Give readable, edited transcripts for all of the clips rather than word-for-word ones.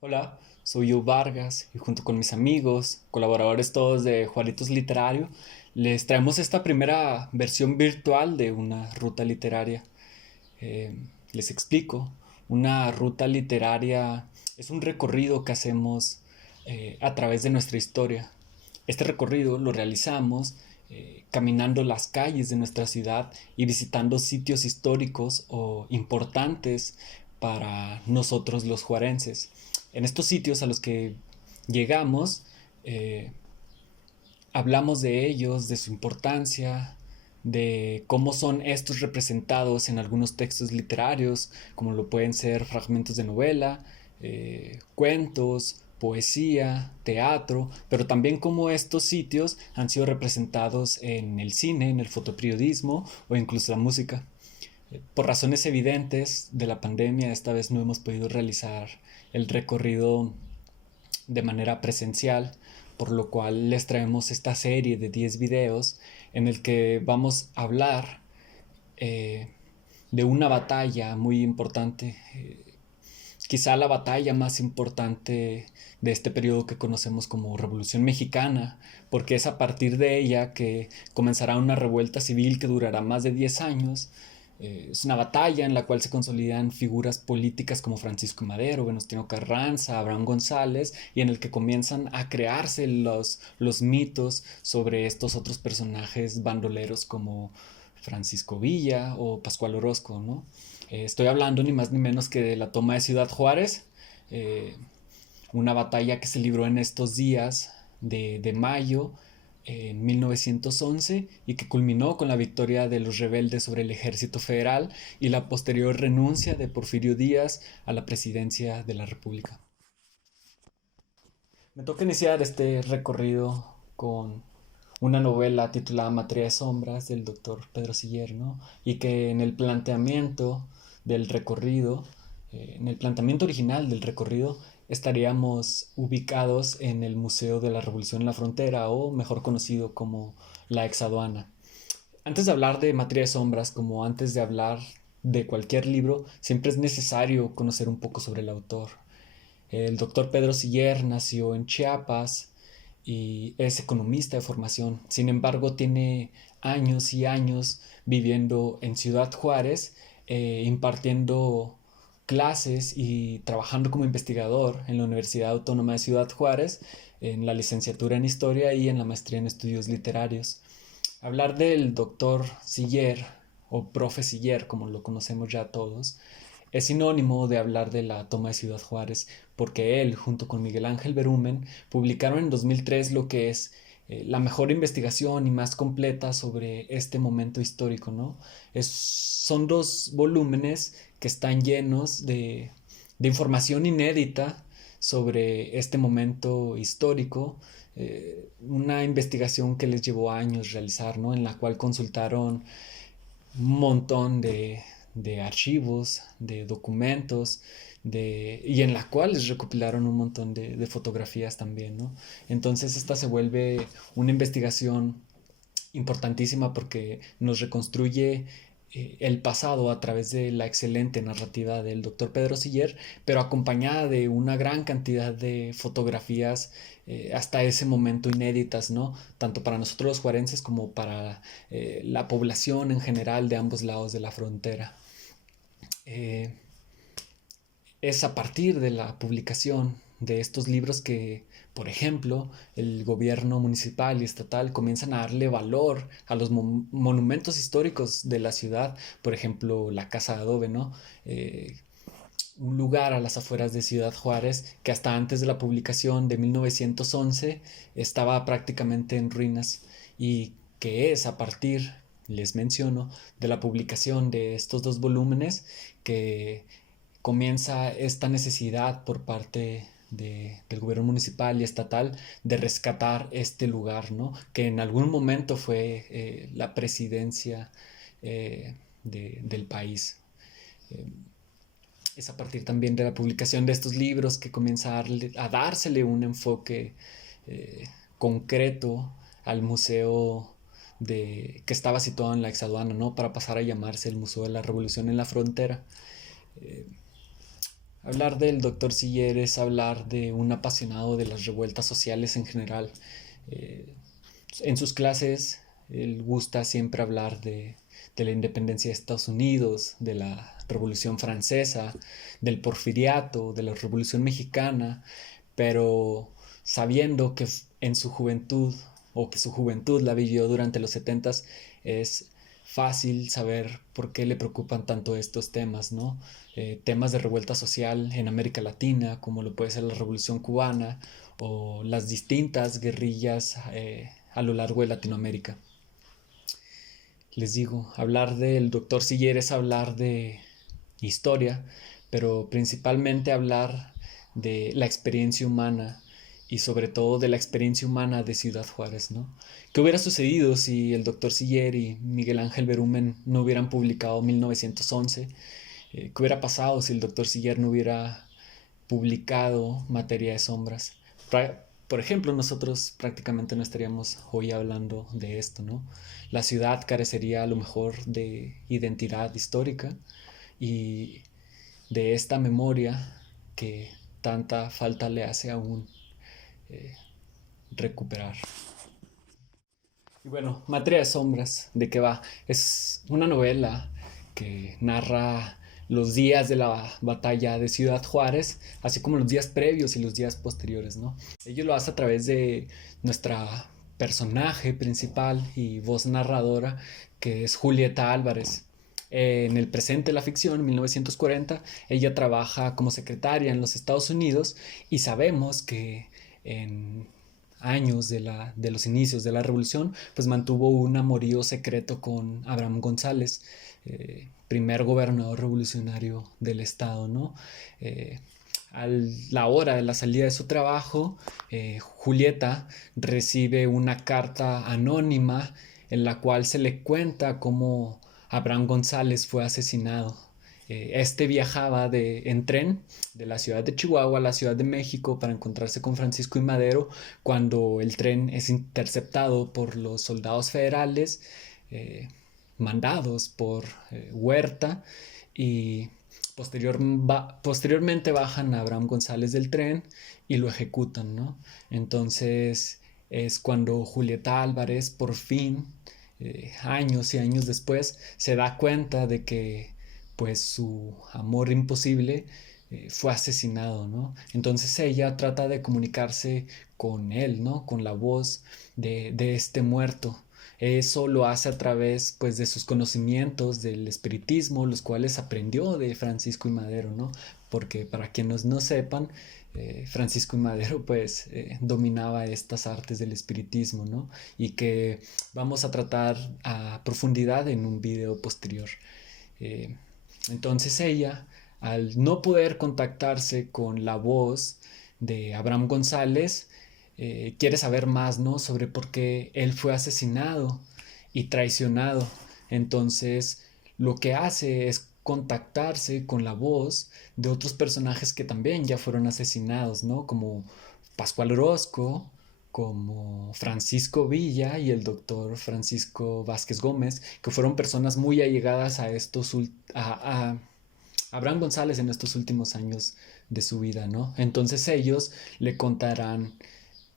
Hola, soy Yu Vargas y junto con mis amigos, colaboradores todos de Juaritos Literario, les traemos esta primera versión virtual de una ruta literaria. Eh, Les explico, una ruta literaria es un recorrido que hacemos a través de nuestra historia. Este recorrido lo realizamos caminando las calles de nuestra ciudad y visitando sitios históricos o importantes para nosotros los juarenses. En estos sitios a los que llegamos, eh, hablamos de ellos, de su importancia, de cómo son estos representados en algunos textos literarios, como lo pueden ser fragmentos de novela, cuentos, poesía, teatro, pero también cómo estos sitios han sido representados en el cine, en el fotoperiodismo o incluso la música. Por razones evidentes de la pandemia, esta vez no hemos podido realizar el recorrido de manera presencial, por lo cual les traemos esta serie de 10 videos en el que vamos a hablar eh, de una batalla muy importante, quizá la batalla más importante de este periodo que conocemos como Revolución Mexicana, porque es a partir de ella que comenzará una revuelta civil que durará más de 10 años. Es una batalla en la cual se consolidan figuras políticas como Francisco Madero, Venustiano Carranza, Abraham González, y en el que comienzan a crearse los mitos sobre estos otros personajes bandoleros como Francisco Villa o Pascual Orozco, ¿no? Estoy hablando ni más ni menos que de la toma de Ciudad Juárez, eh, una batalla que se libró en estos días de mayo en 1911 y que culminó con la victoria de los rebeldes sobre el ejército federal y la posterior renuncia de Porfirio Díaz a la presidencia de la República. Me toca iniciar este recorrido con una novela titulada Materia de Sombras del doctor Pedro Siller, ¿no? Y que en el planteamiento del recorrido, en el planteamiento original del recorrido, estaríamos ubicados en el Museo de la Revolución en la Frontera, o mejor conocido como la Exaduana. Antes de hablar de Materia de Sombras, como antes de hablar de cualquier libro, siempre es necesario conocer un poco sobre el autor. El doctor Pedro Siller nació en Chiapas y es economista de formación. Sin embargo, tiene años y años viviendo en Ciudad Juárez, impartiendo clases y trabajando como investigador en la Universidad Autónoma de Ciudad Juárez, en la licenciatura en Historia y en la maestría en Estudios Literarios. Hablar del doctor Siller, o profe Siller, como lo conocemos ya todos, es sinónimo de hablar de la toma de Ciudad Juárez, porque él, junto con Miguel Ángel Berumen, publicaron en 2003 lo que es la mejor investigación y más completa sobre este momento histórico, ¿no? Son dos volúmenes que están llenos de información inédita sobre este momento histórico, una investigación que les llevó años realizar, ¿no? En la cual consultaron un montón de archivos, de documentos, y en la cual les recopilaron un montón de fotografías también, ¿no? Entonces esta se vuelve una investigación importantísima porque nos reconstruye el pasado a través de la excelente narrativa del doctor Pedro Siller, pero acompañada de una gran cantidad de fotografías hasta ese momento inéditas, ¿no? Tanto para nosotros los juarenses como para la población en general de ambos lados de la frontera. Eh, es a partir de la publicación de estos libros que, por ejemplo, el gobierno municipal y estatal comienzan a darle valor a los monumentos históricos de la ciudad, por ejemplo, la Casa de Adobe, ¿no? Un lugar a las afueras de Ciudad Juárez que hasta antes de la publicación de 1911 estaba prácticamente en ruinas y que es a partir, les menciono, de la publicación de estos dos volúmenes que comienza esta necesidad por parte del gobierno municipal y estatal de rescatar este lugar, ¿no? Que en algún momento fue la presidencia del país. Eh, es a partir también de la publicación de estos libros que comienza a dársele un enfoque eh, concreto al museo que estaba situado en la Exaduana, ¿no? Para pasar a llamarse el Museo de la Revolución en la Frontera. Eh, Hablar del doctor Siller es hablar de un apasionado de las revueltas sociales en general. Eh, en sus clases, él gusta siempre hablar de la independencia de Estados Unidos, de la Revolución Francesa, del Porfiriato, de la Revolución Mexicana, pero sabiendo que en su juventud, o que su juventud la vivió durante los 70, es fácil saber por qué le preocupan tanto estos temas, ¿no? Temas de revuelta social en América Latina, como lo puede ser la Revolución Cubana o las distintas guerrillas a lo largo de Latinoamérica. Les digo, hablar del doctor Siller es hablar de historia, pero principalmente hablar de la experiencia humana y sobre todo de la experiencia humana de Ciudad Juárez, ¿no? ¿Qué hubiera sucedido si el doctor Siller y Miguel Ángel Berumen no hubieran publicado 1911? ¿Qué hubiera pasado si el doctor Siller no hubiera publicado Materia de Sombras? Por ejemplo, nosotros prácticamente no estaríamos hoy hablando de esto, ¿no? La ciudad carecería a lo mejor de identidad histórica y de esta memoria que tanta falta le hace aún eh, recuperar. Y bueno, Materia de Sombras, ¿de qué va? Es una novela que narra los días de la batalla de Ciudad Juárez, así como los días previos y los días posteriores, ¿no? Ello lo hace a través de nuestra personaje principal y voz narradora, que es Julieta Álvarez. En el presente de la ficción, en 1940, ella trabaja como secretaria en los Estados Unidos y sabemos que en años de los inicios de la revolución, pues mantuvo un amorío secreto con Abraham González, primer gobernador revolucionario del estado, ¿no? A la hora de la salida de su trabajo, Julieta recibe una carta anónima en la cual se le cuenta cómo Abraham González fue asesinado. Este viajaba en tren de la ciudad de Chihuahua a la Ciudad de México para encontrarse con Francisco y Madero cuando el tren es interceptado por los soldados federales eh, mandados por Huerta y posteriormente bajan a Abraham González del tren y lo ejecutan, ¿no? Entonces es cuando Julieta Álvarez por fin, años y años después, se da cuenta de que pues su amor imposible fue asesinado, ¿no? Entonces ella trata de comunicarse con él, ¿no? Con la voz de este muerto. Eso lo hace a través pues de sus conocimientos del espiritismo, los cuales aprendió de Francisco y Madero, ¿no? Porque para quienes no sepan, Francisco y Madero pues dominaba estas artes del espiritismo, ¿no? Y que vamos a tratar a profundidad en un video posterior. Eh, entonces ella, al no poder contactarse con la voz de Abraham González, quiere saber más, ¿no? Sobre por qué él fue asesinado y traicionado. Entonces, lo que hace es contactarse con la voz de otros personajes que también ya fueron asesinados, ¿no? Como Pascual Orozco, como Francisco Villa y el doctor Francisco Vázquez Gómez, que fueron personas muy allegadas a a Abraham González en estos últimos años de su vida, ¿no? Entonces ellos le contarán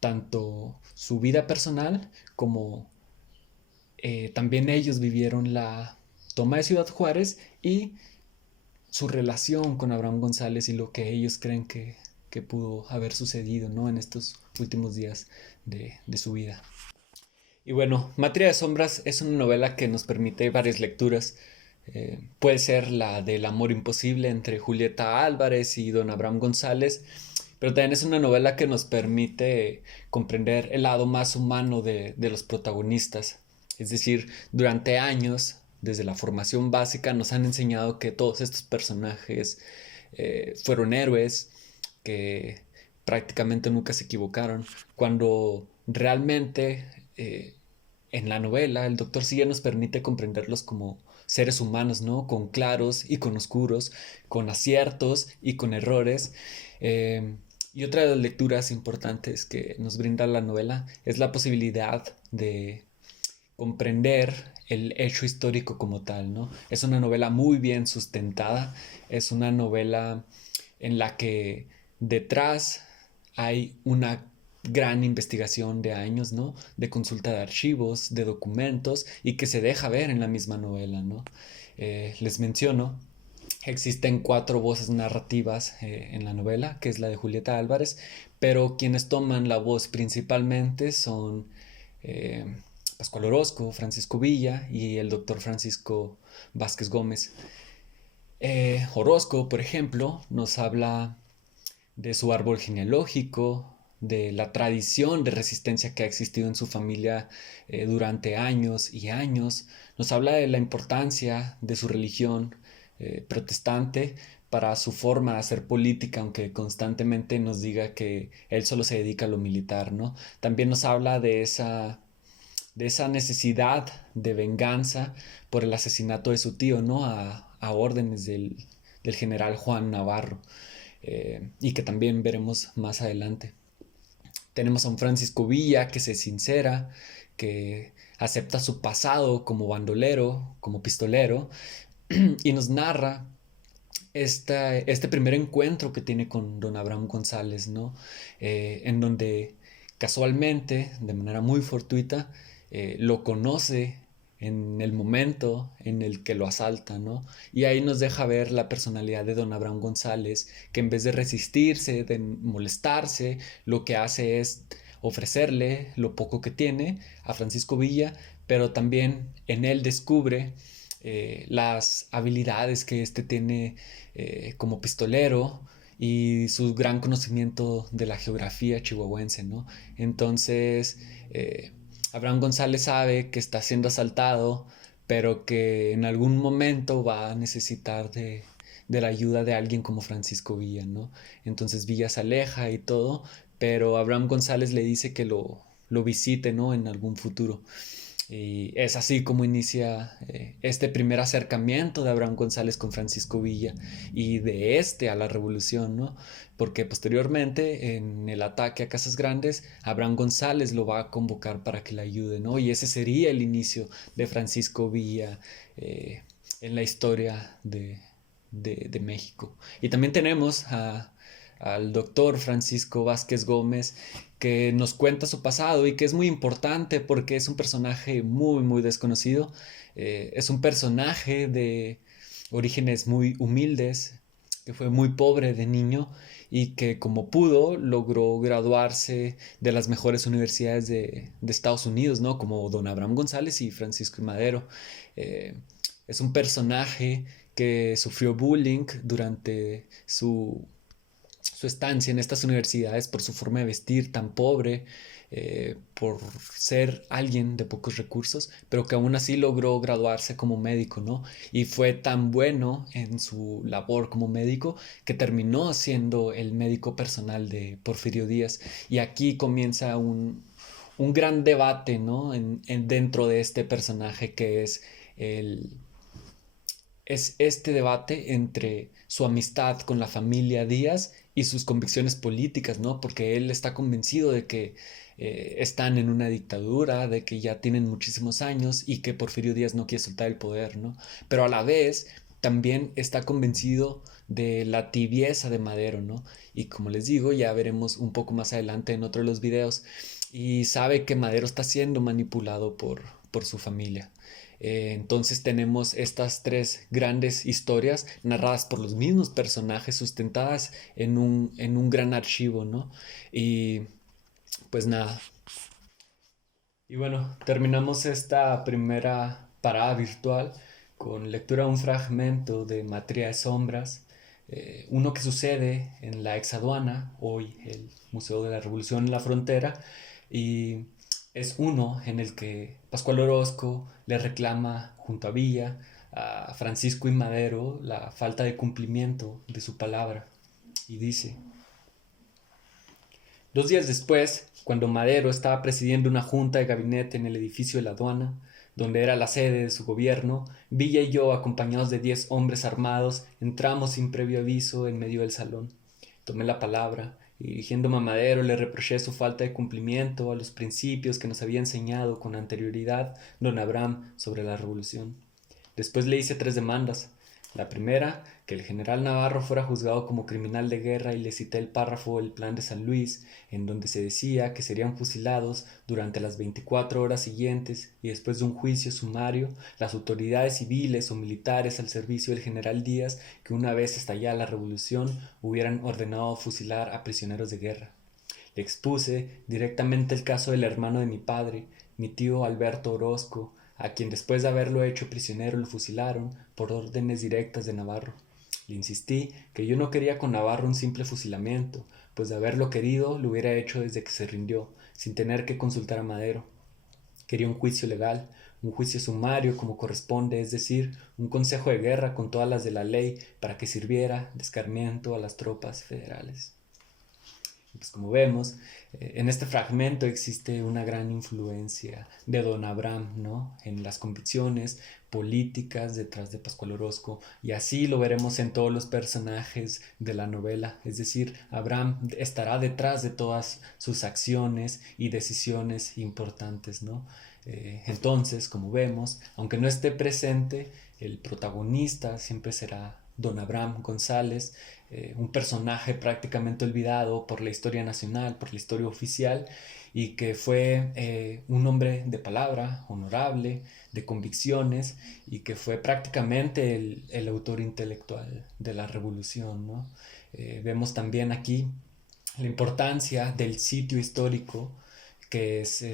tanto su vida personal como también ellos vivieron la toma de Ciudad Juárez y su relación con Abraham González y lo que ellos creen que pudo haber sucedido, ¿no? En estos últimos días de su vida. Y bueno, Materia de Sombras es una novela que nos permite varias lecturas. Puede ser la del amor imposible entre Julieta Álvarez y don Abraham González, pero también es una novela que nos permite comprender el lado más humano de los protagonistas. Es decir, durante años, desde la formación básica, nos han enseñado que todos estos personajes fueron héroes, que prácticamente nunca se equivocaron, cuando realmente en la novela el doctor Silla nos permite comprenderlos como seres humanos, ¿no? Con claros y con oscuros, con aciertos y con errores. Y otra de las lecturas importantes que nos brinda la novela es la posibilidad de comprender el hecho histórico como tal, ¿no? Es una novela muy bien sustentada, es una novela en la que detrás hay una gran investigación de años, ¿no? De consulta de archivos, de documentos y que se deja ver en la misma novela, ¿no? Les menciono, existen 4 voces narrativas en la novela, que es la de Julieta Álvarez, pero quienes toman la voz principalmente son eh, Pascual Orozco, Francisco Villa y el doctor Francisco Vázquez Gómez. Orozco, por ejemplo, nos habla de su árbol genealógico, de la tradición de resistencia que ha existido en su familia durante años y años. Nos habla de la importancia de su religión protestante para su forma de hacer política, aunque constantemente nos diga que él solo se dedica a lo militar, ¿no? También nos habla de esa necesidad de venganza por el asesinato de su tío, ¿no? A órdenes del general Juan Navarro, y que también veremos más adelante. Tenemos a un Francisco Villa que se sincera, que acepta su pasado como bandolero, como pistolero, y nos narra este primer encuentro que tiene con don Abraham González, ¿no? En donde casualmente, de manera muy fortuita, lo conoce en el momento en el que lo asalta, ¿no? Y ahí nos deja ver la personalidad de don Abraham González, que en vez de resistirse, de molestarse, lo que hace es ofrecerle lo poco que tiene a Francisco Villa, pero también en él descubre las habilidades que este tiene como pistolero y su gran conocimiento de la geografía chihuahuense, ¿no? Entonces, Abraham González sabe que está siendo asaltado, pero que en algún momento va a necesitar de la ayuda de alguien como Francisco Villa, ¿no? Entonces Villa se aleja y todo, pero Abraham González le dice que lo visite, ¿no? En algún futuro. Y es así como inicia este primer acercamiento de Abraham González con Francisco Villa y de este a la revolución, ¿no? Porque posteriormente en el ataque a Casas Grandes, Abraham González lo va a convocar para que le ayude, ¿no? Y ese sería el inicio de Francisco Villa en la historia de México. Y también tenemos al doctor Francisco Vázquez Gómez, que nos cuenta su pasado y que es muy importante porque es un personaje muy, muy desconocido. Es un personaje de orígenes muy humildes, que fue muy pobre de niño y que como pudo logró graduarse de las mejores universidades de Estados Unidos, ¿no? Como don Abraham González y Francisco y Madero. Eh, es un personaje que sufrió bullying durante su estancia en estas universidades por su forma de vestir tan pobre, por ser alguien de pocos recursos, pero que aún así logró graduarse como médico, ¿no? Y fue tan bueno en su labor como médico que terminó siendo el médico personal de Porfirio Díaz. Y aquí comienza un gran debate, ¿no? Dentro de este personaje que es este debate entre su amistad con la familia Díaz y sus convicciones políticas, ¿no? Porque él está convencido de que están en una dictadura, de que ya tienen muchísimos años y que Porfirio Díaz no quiere soltar el poder, ¿no? Pero a la vez también está convencido de la tibieza de Madero, ¿no? Y como les digo, ya veremos un poco más adelante en otro de los videos, y sabe que Madero está siendo manipulado por su familia. Entonces tenemos estas 3 grandes historias narradas por los mismos personajes, sustentadas en un gran archivo, ¿no? Y pues nada. Y bueno, terminamos esta primera parada virtual con lectura de un fragmento de Materia de Sombras, uno que sucede en la exaduana, hoy el Museo de la Revolución en la Frontera, y es uno en el que Pascual Orozco le reclama junto a Villa a Francisco y Madero la falta de cumplimiento de su palabra, y dice: 2 días después, cuando Madero estaba presidiendo una junta de gabinete en el edificio de la aduana, donde era la sede de su gobierno, Villa y yo, acompañados de 10 hombres armados, entramos sin previo aviso en medio del salón. Tomé la palabra y, dirigiéndome a Madero, le reproché su falta de cumplimiento a los principios que nos había enseñado con anterioridad don Abraham sobre la revolución. Después le hice 3 demandas. La primera, que el general Navarro fuera juzgado como criminal de guerra, y le cité el párrafo del Plan de San Luis, en donde se decía que serían fusilados durante las 24 horas siguientes, y después de un juicio sumario, las autoridades civiles o militares al servicio del general Díaz, que una vez estallada la revolución hubieran ordenado fusilar a prisioneros de guerra. Le expuse directamente el caso del hermano de mi padre, mi tío Alberto Orozco, a quien después de haberlo hecho prisionero lo fusilaron por órdenes directas de Navarro. Le insistí que yo no quería con Navarro un simple fusilamiento, pues de haberlo querido lo hubiera hecho desde que se rindió, sin tener que consultar a Madero. Quería un juicio legal, un juicio sumario como corresponde, es decir, un consejo de guerra con todas las de la ley para que sirviera de escarmiento a las tropas federales. Pues como vemos, en este fragmento existe una gran influencia de Don Abraham, ¿no? En las convicciones políticas detrás de Pascual Orozco, y así lo veremos en todos los personajes de la novela, es decir, Abraham estará detrás de todas sus acciones y decisiones importantes, ¿no? Entonces, como vemos, aunque no esté presente, el protagonista siempre será Don Abraham González, un personaje prácticamente olvidado por la historia nacional, por la historia oficial, y que fue un hombre de palabra, honorable, de convicciones, y que fue prácticamente el autor intelectual de la revolución, ¿no? Vemos también aquí la importancia del sitio histórico que es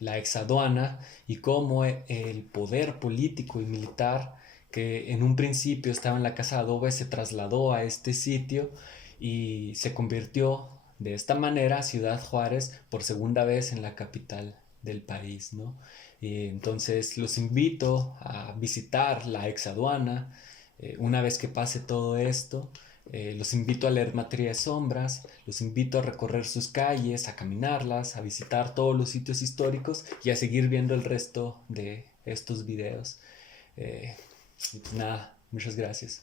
la exaduana, y cómo el poder político y militar que en un principio estaba en la Casa de Adobe se trasladó a este sitio y se convirtió de esta manera Ciudad Juárez por segunda vez en la capital del país, ¿no? Y entonces los invito a visitar la exaduana una vez que pase todo esto. Los invito a leer Materia de Sombras, los invito a recorrer sus calles, a caminarlas, a visitar todos los sitios históricos y a seguir viendo el resto de estos videos. Y pues nada, muchas gracias.